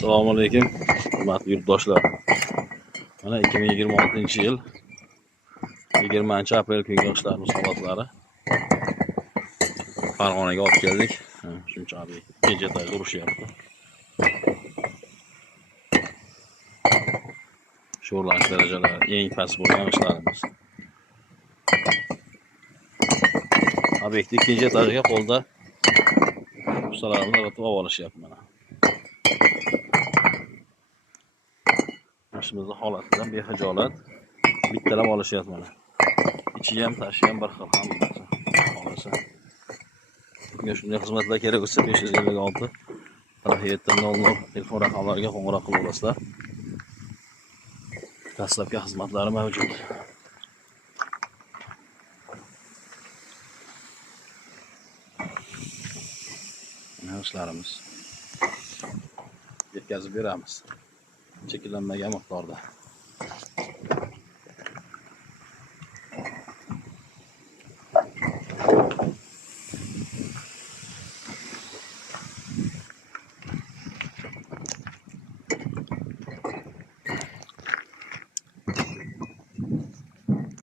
Assalomu alaykum, hurmatli yurtdoshlar. Mana 2026-yil 20-aprel kungi yoshlar musobaqalari Farg'onaga olib keldik. Shunchalik ikkinchi etajda urushyapti. Sho'rlanish darajalari eng past bo'lgan yoshlarimiz. Obyektni ikkinchi etajiga qo'lda ustalarimiz avatib olishyapti mana. Ishimizning holatidan behijolat bittalab olishyapti mana. İçi ham tashi ham bir xil hammasi. Xohlasa. Bunga shunday xizmatlar kerak bo'lsa 556 4700 telefon raqamlariga qo'ng'iroq qilib olasizlar. Dastlabki xizmatlari mavjud. Ishlarimiz yetkazib beramiz. Cheklanmagan miqdorda.